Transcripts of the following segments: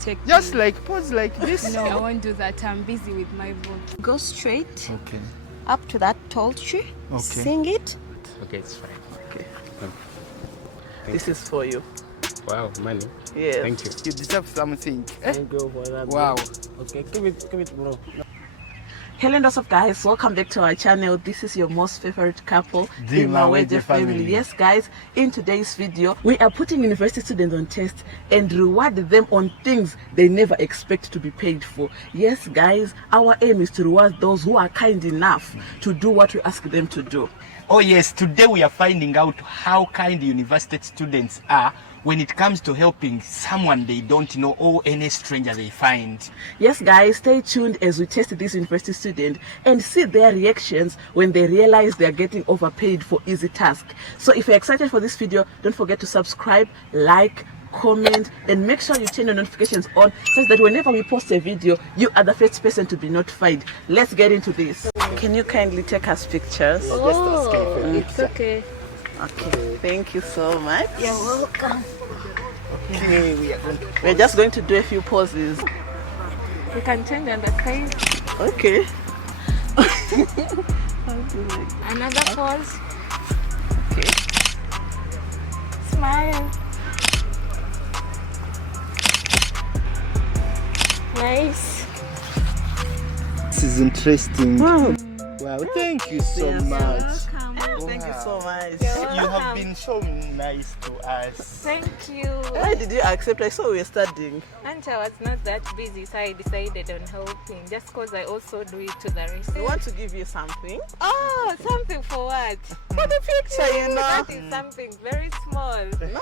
take Just like pose like this. No, I won't do that. I'm busy with my book. Go straight. Okay. Up to that tall tree. Okay. Sing it. Okay, it's fine. Okay. This is for you. Wow, money. Yes. Thank you. You deserve something. Thank you for that. Wow. Okay, give it, bro. Hello, what's up, guys? Welcome back to our channel. This is your most favorite couple The in my Maweje family. family. Yes, guys, in today's video, we are putting university students on tests and reward them on things they never expect to be paid for. Yes, guys, our aim is to reward those who are kind enough to do what we ask them to do. Oh yes, today we are finding out how kind university students are when it comes to helping someone they don't know or any stranger they find. Yes, guys, stay tuned as we test this university student and see their reactions when they realize they are getting overpaid for easy tasks. So if you're excited for this video, don't forget to subscribe, like, comment, and make sure you turn your notifications on so that whenever we post a video, you are the first person to be notified. Let's get into this. Can you kindly take us pictures? Oh, it's okay. Okay, thank you so much. You're welcome. Okay, we're just going to do a few poses. You can change on the side. Okay. Another pose. Okay. Smile. Nice. This is interesting. Wow. Wow, thank you so much. Thank you so much. You have been so nice to us. Thank you. Why did you accept? I saw we were studying. And I was not that busy, so I decided on helping. Just because I also do it to the rest. We want to give you something. Oh, something for what? For the picture, you know. That is something very small. No,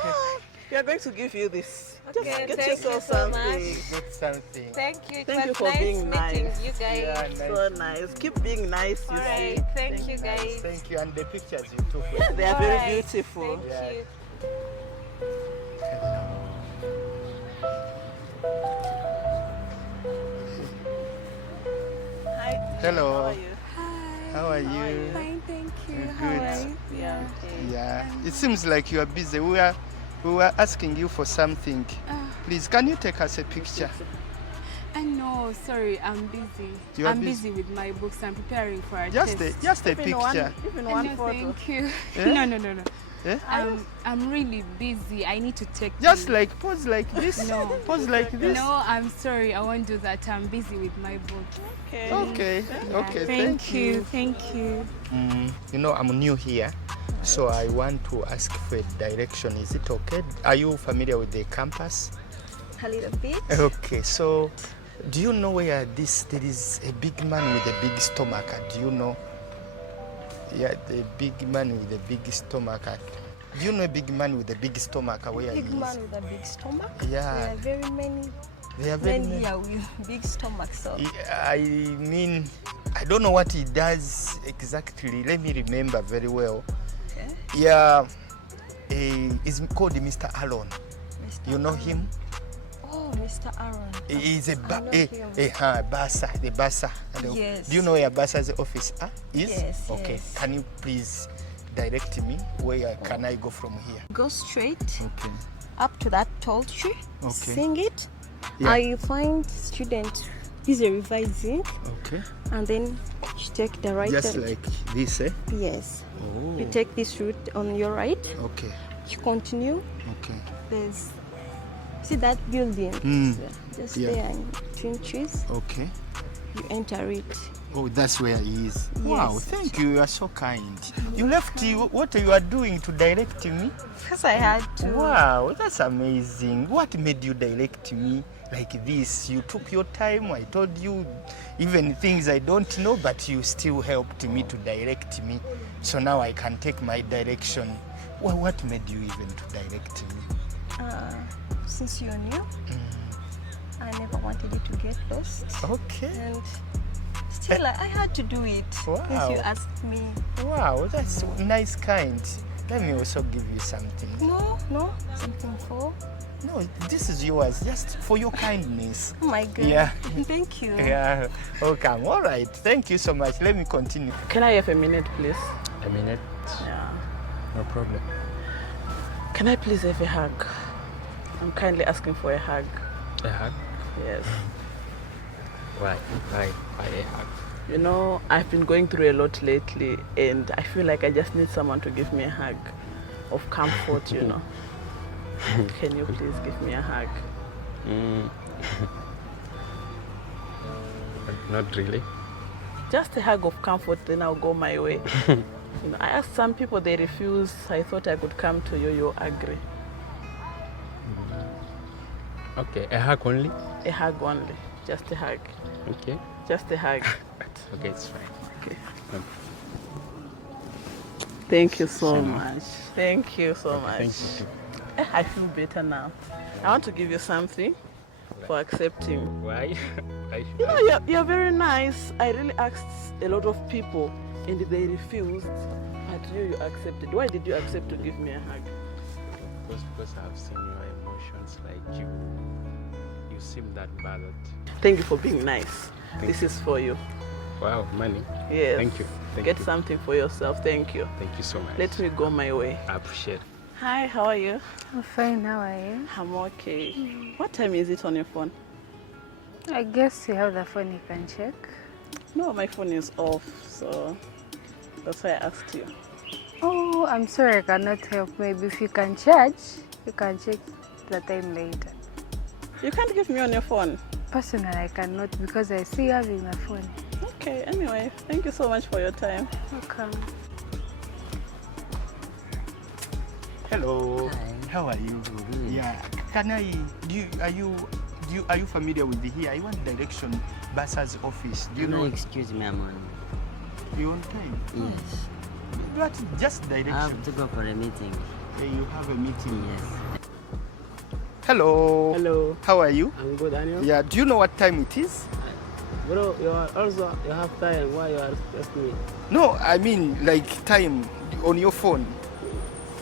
we are going to give you this. Okay, Just get thank yourself you so something. much. Got something. Thank you. It Thank you was for nice being meeting nice. you guys. Yeah, nice. So nice. Keep being nice, you Alright, see. thank you Nice. guys. Thank you. And the pictures you took. Yeah, they are very Alright, beautiful. Thank Yeah. you. Hi. Hello. How are you? How are you? Fine, thank you. Good. How are you? Yeah. Okay. Yeah. It seems like you are busy. We were asking you for something. Please, can you take us a picture? No, sorry, I'm busy. You are I'm busy? busy with my books. I'm preparing for a Just test. a picture. Even No, one photo. thank you. Eh? No. Eh? I'm really busy. I need to take Just you. like pose like this. No. Pose like this. No, I'm sorry. I won't do that. I'm busy with my book. Okay. Okay. Yeah, Okay. Thank you. Thank you. You know, I'm new here, so I want to ask for a direction. Is it okay? Are you familiar with the campus? A little bit. Okay. So, do you know where there is a big man with a big stomach? Do you know? Yeah, the big man with a big stomach. Do you know a big man with a big stomach? Where Big he is? man with a big stomach. Yeah. There are very many They are very men many. here with big stomachs. So I mean, I don't know what he does exactly. Let me remember very well. okay. Yeah, he's called Mr. Aaron. Mr. You know Aaron. him? Oh, Mr. Aaron. He's a I know him. Basa, the Basa. Yes. Do you know where Basa's office is? Yes, Okay. yes. Can you please direct me? Where can I go from here? Go straight Okay. up to that tall tree. Okay. Sing it. Yeah. I find student is a revising, Okay. and then you take the right. Just hand. like this, eh? Yes. Oh. You take this route on your right. Okay. You continue. Okay. There's see that building. Just Yeah. there in between trees. Okay. You enter it. Oh, that's where he is. Wow, Yes. thank you. You are so kind. You left what you are doing to direct me. Because I had to. Wow, that's amazing. What made you direct me like this? You took your time. I told you even things I don't know, but you still helped me to direct me. So now I can take my direction. Well, what made you even to direct me? Since you're new, I never wanted you to get lost. Okay. And still, I had to do it. Wow. Since you asked me. Wow, that's nice, kind. Let me also give you something. No, something for. No, this is yours, just for your kindness. Oh my God. Yeah. Thank you. Yeah. Okay. All right. Thank you so much. Let me continue. Can I have a minute, please? A minute. Yeah. No problem. Can I please have a hug? I'm kindly asking for a hug. A hug? Yes. Why a hug? You know, I've been going through a lot lately, and I feel like I just need someone to give me a hug of comfort, you know. Can you please give me a hug? Not really. Just a hug of comfort, then I'll go my way. You know, I asked some people, they refuse. I thought I could come to you, you agree. Okay, a hug only? A hug only, just a hug. Okay. Just a hug. Okay, it's fine. Okay. Um, Thank you so much. Thank you so much. Thank you. I feel better now. I want to give you something for accepting. Why? You know, you're very nice. I really asked a lot of people and they refused, but you accepted. Why did you accept to give me a hug? Because I've seen your emotions, like you seem that bothered. Thank you for being nice. This is for you. Wow, money. Yes. Thank you. Get something for yourself. Thank you. Thank you so much. Let me go my way. I appreciate it. Hi, how are you? I'm fine, how are you? I'm okay. What time is it on your phone? I guess you have the phone you can check. No, my phone is off, so that's why I asked you. Oh, I'm sorry, I cannot help. Maybe if you can charge, you can check the time later. You can't give me on your phone. Personally, I cannot because I see you having my phone. Okay, anyway, thank you so much for your time. Welcome. Hello. Hi. How are you? Yeah. Can I? Are you familiar with the here? I want direction. Basa's office. Do you know? Excuse me, I'm on. You on time? Yes. But just I direction. have to go for a meeting. Okay, you have a meeting. Yes. Hello. Hello. How are you? I'm good, and you? Yeah. Do you know what time it is? Bro, you have time. Why you are asking me? No, I mean like time on your phone.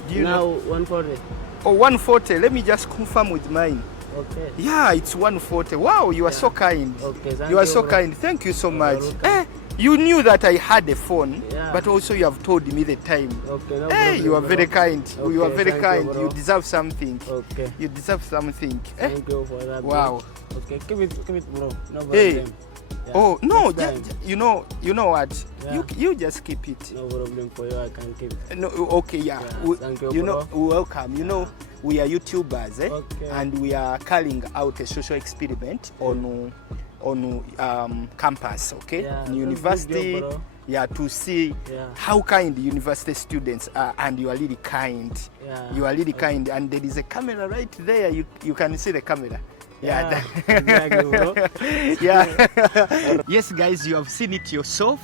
Do you Now, know? 1:40. Oh, 1:40. Let me just confirm with mine. Okay. Yeah, it's 1:40. Wow, you are so kind. Okay, thank You are you, so bro. kind. Thank you so much. welcome. You knew that I had a phone, Yeah. but also you have told me the time. Okay, no Hey, problem, you are bro. very kind. You are Okay, very thank kind. you, You bro. deserve something. Okay. You deserve something. Thank you for that. bro. Wow. Okay, keep it, bro. No problem. Hey. Yeah. Oh no, Next time. you know what? Yeah. You just keep it. No problem for you. I can keep it. No, okay, yeah. Yeah, thank you, know, welcome. You know, we are YouTubers, Okay. and we are carrying out a social experiment on campus, okay, Yeah, in that's university. good job, bro. Yeah, to see Yeah. how kind the university students are, and you are really kind. Yeah. You are really kind, and there is a camera right there. You can see the camera. Yeah. Exactly, bro. Yeah. Yes, guys, you have seen it yourself.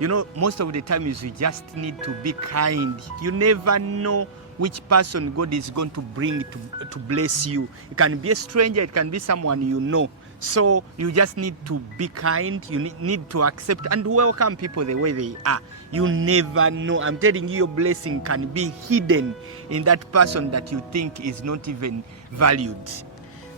You know, most of the time is you just need to be kind. You never know which person God is going to bring to bless you. It can be a stranger, it can be someone you know. So you just need to be kind. You need to accept and welcome people the way they are. You never know. I'm telling you, your blessing can be hidden in that person that you think is not even valued.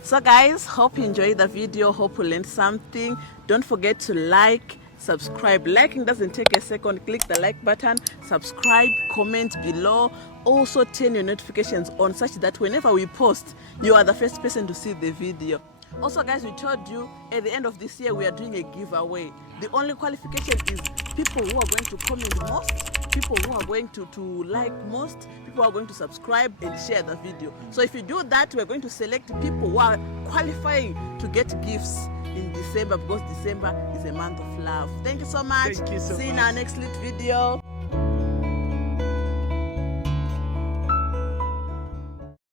So guys, hope you enjoyed the video, hope you learned something. Don't forget to like, subscribe. Liking doesn't take a second. Click the like button, subscribe, comment below. Also turn your notifications on such that whenever we post, you are the first person to see the video. Also guys, we told you at the end of this year we are doing a giveaway. The only qualification is people who are going to comment most, people who are going to like most, people who are going to subscribe and share the video. So if you do that, we're going to select people who are qualifying to get gifts in December, because December is a month of love. Thank you so much. Thank you so See you in much. our next lit video.